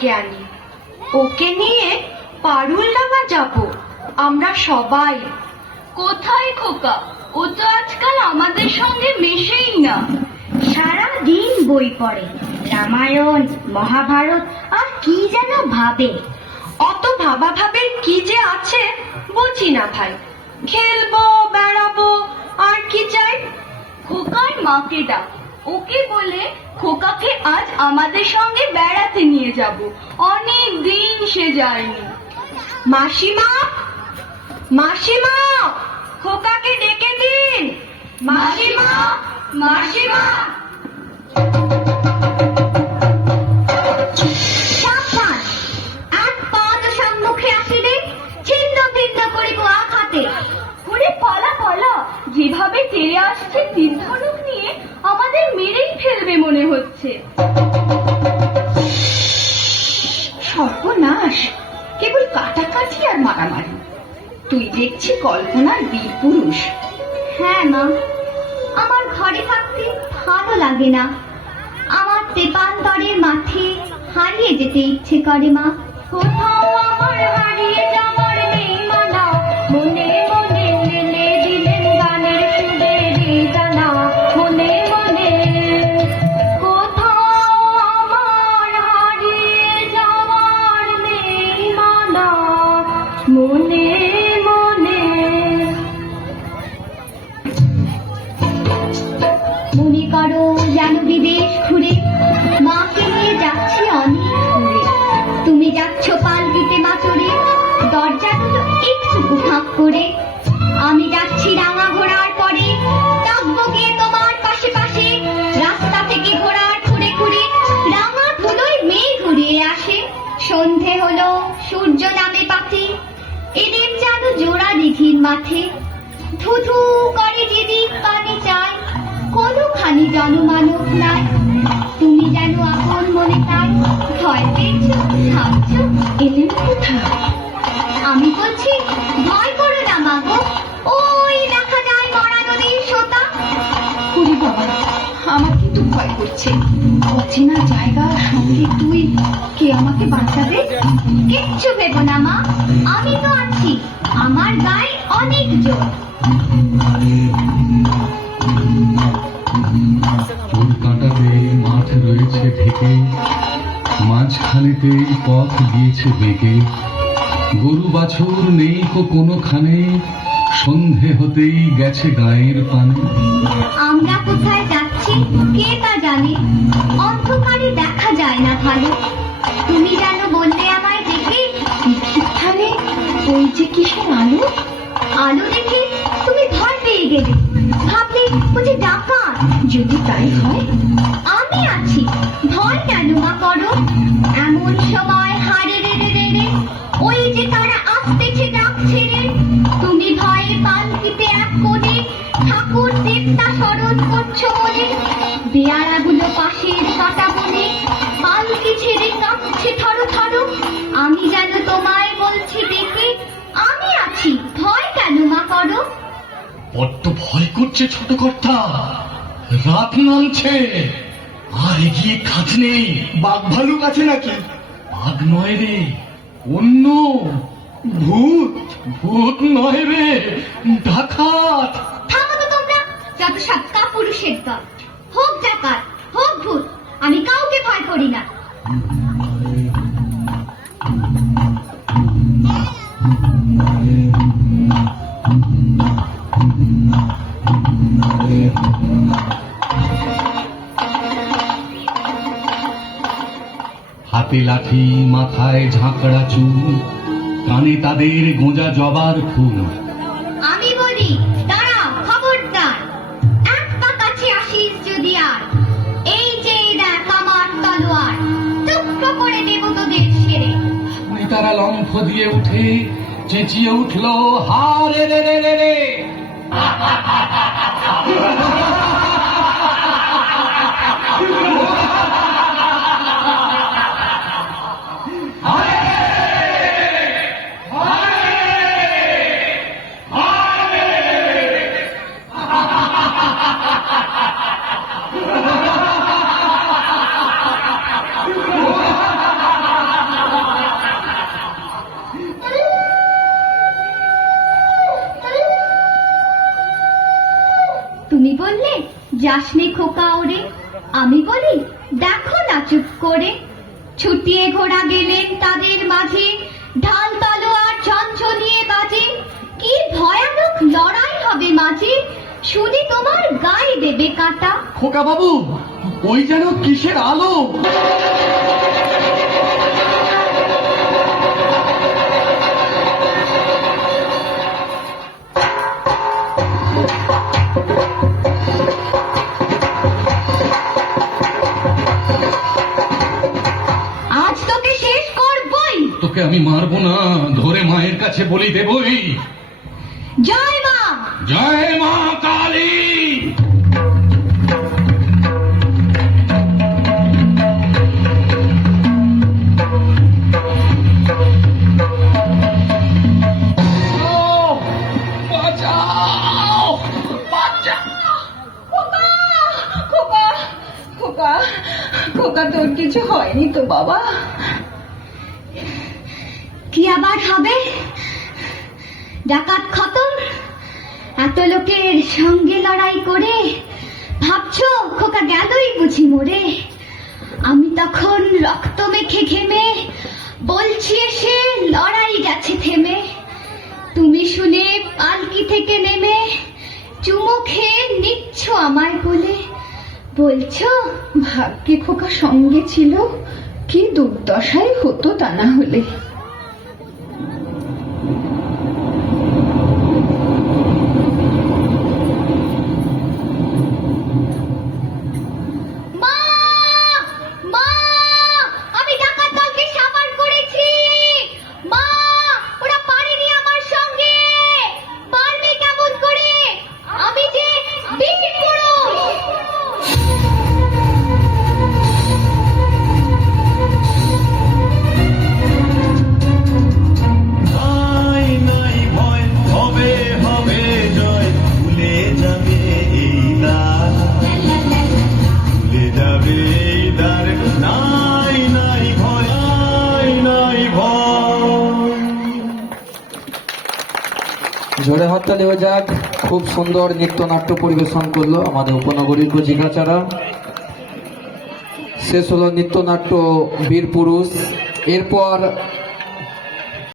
ডেকে আনি। ওকে নিয়ে পারুলডাঙ্গা যাব আমরা সবাই। কোথায় খোকা? ও তো আজকাল আমাদের সঙ্গে মেশেই না। সারা দিন বই পড়ে, রামায়ণ মহাভারত আর কি যেন ভাবে। অত ভাবা ভাবের কি যে আছে বুঝি না ভাই। খেলবো বেড়াবো আর কি চাই। খোকার মাকে ডাক, ওকে বলে খোকাকে আজ আমাদের সঙ্গে বেড়াতে নিয়ে যাব। অনেক দিন সে যায়নি। মাসিমা, মাসিমা, খোকাকে ডেকে দিন। মাসিমা, মাসিমা। সাবধান, এক পদ সম্মুখে আসিলে ছিন্ন ভিন্ন করিব আঘাতে। ওরে পালা পালা, যেভাবে তেড়ে আসছে তীর ধনুক নিয়ে আমাদের মেরেই ফেলবে মনে হচ্ছে। সর্বনাশ, কেবল কাটাকাটি আর মারামারি। তুই দেখছি কল্পনার বীর পুরুষ। হ্যাঁ মা, আমার ঘরে থাকতে ভালো লাগে না। আমার তেপান্তরের মাঠে হারিয়ে যেতে ইচ্ছে করে মা। কোথাও আমার হারিয়ে যাওয়ার নেই মানা, মনে মনে লেলে দিলেন গানের সুরেরই জানা। মনে মনে কোথাও আমার হারিয়ে যাওয়ার নেই মানা, মনে মনে। মনে করো যেন বিদেশ ঘুরে মাকে নিয়ে যাচ্ছি অনেক দূরে। তুমি যাচ্ছ পালকিতে মাচড়ে, দরজাগুলো একটু ফাঁক করে। আমি যাচ্ছি রাঙা ঘোড়ার পরে, ডাকবো গিয়ে তোমার পাশে পাশে। রাস্তা থেকে ঘোড়ার খুঁড়ে খুঁড়ে রাঙা ধুলোয় মেঘ ঘুরিয়ে আসে। সন্ধে হলো, সূর্য নামে পাথে, এদের যেন জোড়া দিঘির মাঠে। ধু ধু করে যেদিক পানি চায়, কোনোখানি জনমানব নাই। তুমি যেন আপন মনে তাই, ভয় পেয়েছো ভাবছো এলেন কোথায়। আমি বলছি ভয় করো না মাগো, ওই দেখা যায় মরা নদীর সোতা। ওরে বাবা, আমার কিন্তু ভয় করছে। অচেনা জায়গার সঙ্গে তুই, কে আমাকে বাঁচাবে? কিচ্ছু ভেবো না মা, আমি তো আছি, আমার গায়ে অনেক জোর। চুল কাটাতে মাঠ রয়েছে ঢেকে, মাঝখানেতেই পথ গিয়েছে বেঁকে। গরু বাছুর নেই কোনোখানে, সন্ধে হতেই গেছে গায়ের পানে। আমরা কোথায় যাচ্ছি কে তা জানে, অন্ধকারে দেখা যায় না ভালো। তুমি যেন বললে আমায় দেখে, ঠিকঠানে ওই যে কিসের আলো। আলো দেখে তুমি ভয় পেয়ে গেলে, ভাবলে বুঝি ডাকাত। যদি তাই হয়, আমি আছি, ভয় কেন মা করো। এমন সময় হারে রে রে রে রে, ওই যে তারা আসতেছে ডাক ছেড়ে। তুমি ভয়ে পালকিতে এক কোণে ঠাকুর দেবতা স্মরণ করছো বলে। বেয়ারাগুলো পাশের কাটা বনে পালকি ছেড়ে কাঁপছে থরো থরো। আমি যেন তোমায় বলছি ডেকে, আমি আছি, ভয় কেন মা করো। বড্ড ভয় করছে ছোট কর্তা, রাত নামছে আর এগিয়ে কাজ নেই। বাঘ ভালুক আছে নাকি? বাঘ নয় রে, অন্য ভূত? ভূত নয় রে, ডাকাত। থামো তো তোমরা, যত সব কাপুরুষের দল। হোক ডাকাত, হোক ভূত, আমি কাউকে ভয় করি না। হাতে লাঠি, মাথায় ঝাঁকড়া চুল, কানে তাদের গোঁজা জবার ফুল। আমি বলি দাঁড়া, খবরদার, এক পা কাছে আসিস যদি আর। এই যে দেখ আমার তলোয়ার, টুকরো করে দেব তোদের সেরে। নেতারা লম্ফ দিয়ে উঠে চেঁচিয়ে উঠল, হা রে রে রে রে রে। যাসনি খোকা ওরে, আমি বলি দেখো না চুপ করে। ছুটিয়ে ঘোড়া গেলেন তাদের মাঝে, ঢাল তলোয়ার ঝনঝনিয়ে বাজে। কি ভয়ানক লড়াই হবে মাঝে, শুনে তোমার গায়ে দেবে কাঁটা। খোকা বাবু, ওই যেন কিসের আলো! আজ তোকে শেষ করবই। তোকে আমি মারবো না, ধরে মায়ের কাছে বলি দেবই। জয় মা। জয় মা কালী। খোকা, খোকা তোর কিছু হয়নি তো বাবা? কি আবার হবে? ডাকাত খতম, এত লোকের সঙ্গে লড়াই করে ভাবছো খোকা গেলই বুঝি মরে। আমি তখন রক্ত মেখে ঘেমে বলছি এসে লড়াই গেছে থেমে। তুমি শুনে পালকি থেকে নেমে চুমো খেয়ে নিচ্ছ আমায় কোলে, বলছো ভাগ্যে খোকা সঙ্গে ছিল, কি দুর্দশাই হতো তা না হলে। মা, মা, আমি ডাকাত দলকে সাবান করেছি। মা, ওরা পারেনি আমার সঙ্গে, পারবে কেমন করে? আমি যে বীর পুরুষ। নাই নাই ভয়, হবে হবে জয়, ভুলে যাবে এই দ্বার, ভুলে যাবে এই দ্বার। নাই নাই ভয়, নাই নাই ভয়। জোরে হাততালি হয়ে যাক। খুব সুন্দর নৃত্যনাট্য পরিবেশন করলো আমাদের উপনগরীর কচিকাচারা। শেষ হলো নৃত্যনাট্য বীর পুরুষ। এরপর